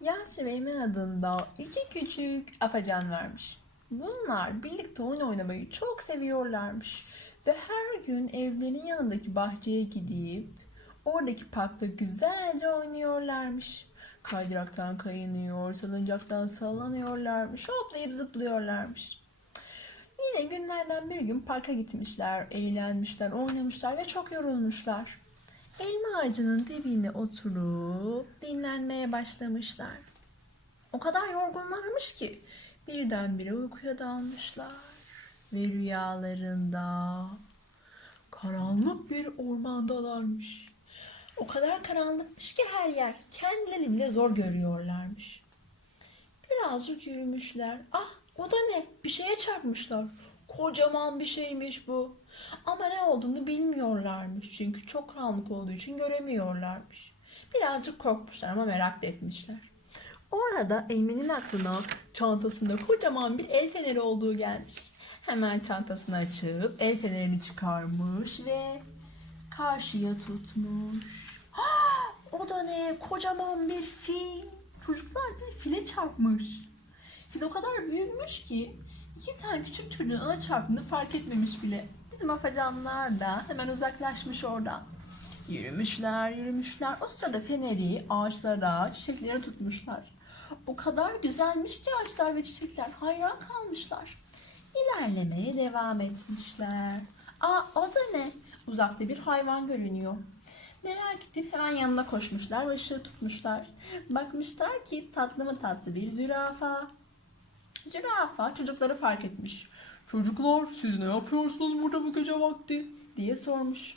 Yasir ve Eymen adında iki küçük afacan varmış. Bunlar birlikte oyun oynamayı çok seviyorlarmış. Ve her gün evlerinin yanındaki bahçeye gidip oradaki parkta güzelce oynuyorlarmış. Kaydıraktan kayınıyor, salıncaktan sallanıyorlarmış, hoplayıp zıplıyorlarmış. Yine günlerden bir gün parka gitmişler, eğlenmişler, oynamışlar ve çok yorulmuşlar. Elma ağacının dibine oturup dinlenmeye başlamışlar. O kadar yorgunlarmış ki birdenbire uykuya dalmışlar. Ve rüyalarında karanlık bir ormandalarmış. O kadar karanlıkmış ki her yer kendilerini bile zor görüyorlarmış. Birazcık yürümüşler. Ah o da ne? Bir şeye çarpmışlar. Kocaman bir şeymiş bu. Ama ne olduğunu bilmiyorlarmış. Çünkü çok karanlık olduğu için göremiyorlarmış. Birazcık korkmuşlar ama merak da etmişler. Orada Eymen'in aklına çantasında kocaman bir el feneri olduğu gelmiş. Hemen çantasını açıp el fenerini çıkarmış ve karşıya tutmuş. O da ne? Kocaman bir fil. Çocuklar bir file çarpmış. Fil o kadar büyükmüş ki iki tane küçük çocuğun ona çarptığını fark etmemiş bile. Bizim afacanlar da hemen uzaklaşmış oradan. Yürümüşler, yürümüşler. O sırada feneri ağaçlara, çiçeklere tutmuşlar. O kadar güzelmiş ki ağaçlar ve çiçekler. Hayran kalmışlar. İlerlemeye devam etmişler. Aa o da ne? Uzakta bir hayvan görünüyor. Merak edip hemen yanına koşmuşlar ve ışığı tutmuşlar. Bakmışlar ki tatlı mı tatlı bir zürafa. Zürafa çocukları fark etmiş. Çocuklar siz ne yapıyorsunuz burada bu gece vakti? diye sormuş.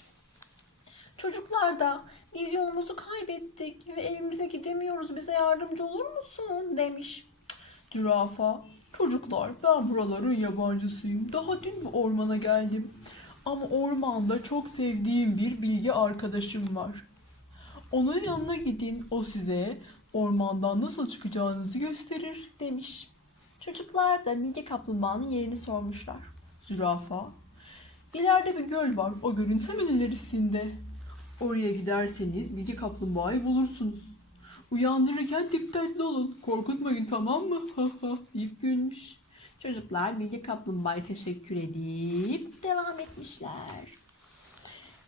Çocuklar da biz yolumuzu kaybettik ve evimize gidemiyoruz bize yardımcı olur musun demiş. Zürafa çocuklar ben buraların yabancısıyım. Daha dün bu ormana geldim. Ama ormanda çok sevdiğim bir bilgi arkadaşım var. Onun yanına gidin o size ormandan nasıl çıkacağınızı gösterir demiş. Çocuklar da Bilge Kaplumbağa'nın yerini sormuşlar. Zürafa, ileride bir göl var. O gölün hemen ilerisinde. Oraya giderseniz Bilge Kaplumbağa'yı bulursunuz. Uyandırırken dikkatli olun. Korkutmayın tamam mı? Deyip gülmüş. Çocuklar Bilge Kaplumbağa'ya teşekkür edip devam etmişler.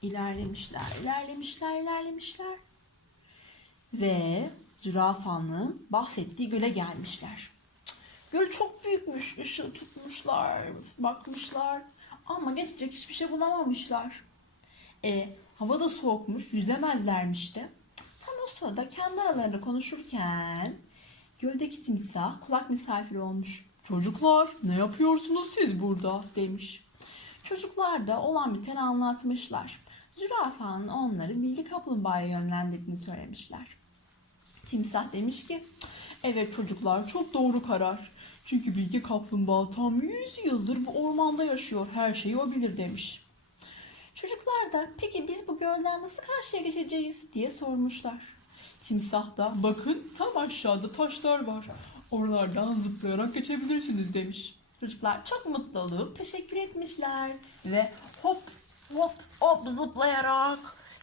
İlerlemişler, ilerlemişler, ilerlemişler. Ve zürafanın bahsettiği göle gelmişler. Göl çok büyükmüş. Işığı tutmuşlar, bakmışlar. Ama geçecek hiçbir şey bulamamışlar. E, hava da soğukmuş, yüzemezlermiş de. Tam o sırada kendi aralarında konuşurken göldeki timsah kulak misafiri olmuş. Çocuklar ne yapıyorsunuz siz burada demiş. Çocuklar da olan biteni anlatmışlar. Zürafanın onları bilgi kaplumbağaya yönlendirdiğini söylemişler. Timsah demiş ki evet çocuklar çok doğru karar. Çünkü bilgi kaplumbağa tam 100 yıldır bu ormanda yaşıyor. Her şeyi o bilir demiş. Çocuklar da peki biz bu gölden nasıl karşıya geçeceğiz diye sormuşlar. Timsah da bakın tam aşağıda taşlar var. Oralardan zıplayarak geçebilirsiniz demiş. Çocuklar çok mutlu olup teşekkür etmişler. Ve hop hop hop zıplayarak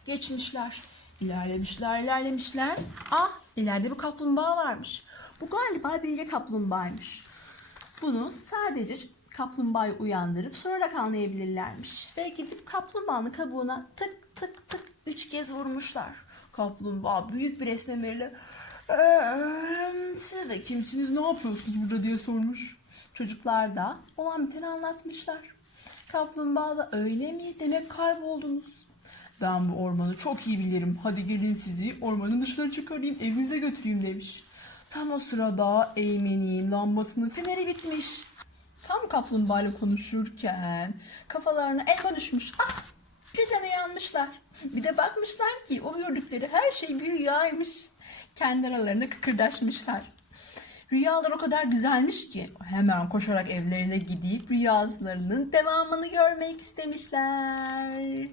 geçmişler. İlerlemişler ilerlemişler. Ah ileride bir kaplumbağa varmış. Bu galiba bilge kaplumbağaymış. Bunu sadece kaplumbağayı uyandırıp sorarak anlayabilirlermiş. Ve gidip kaplumbağanın kabuğuna tık tık tık üç kez vurmuşlar. Kaplumbağa büyük bir esnemeyle "Eee, siz de kimsiniz ne yapıyorsunuz burada diye sormuş. Çocuklar da olan biteni anlatmışlar. Kaplumbağa da öyle mi demek kayboldunuz. Ben bu ormanı çok iyi bilirim. Hadi gelin sizi ormanın dışına çıkarayım evinize götüreyim demiş. Tam o sırada Eymen'in lambasının feneri bitmiş. Tam kaplumbağa ile konuşurken kafalarına elma düşmüş. Ah! Birden uyanmışlar. Bir de bakmışlar ki o gördükleri her şey bir rüyaymış. Kendi aralarında kıkırdaşmışlar. Rüyalar o kadar güzelmiş ki hemen koşarak evlerine gidip rüyalarının devamını görmek istemişler.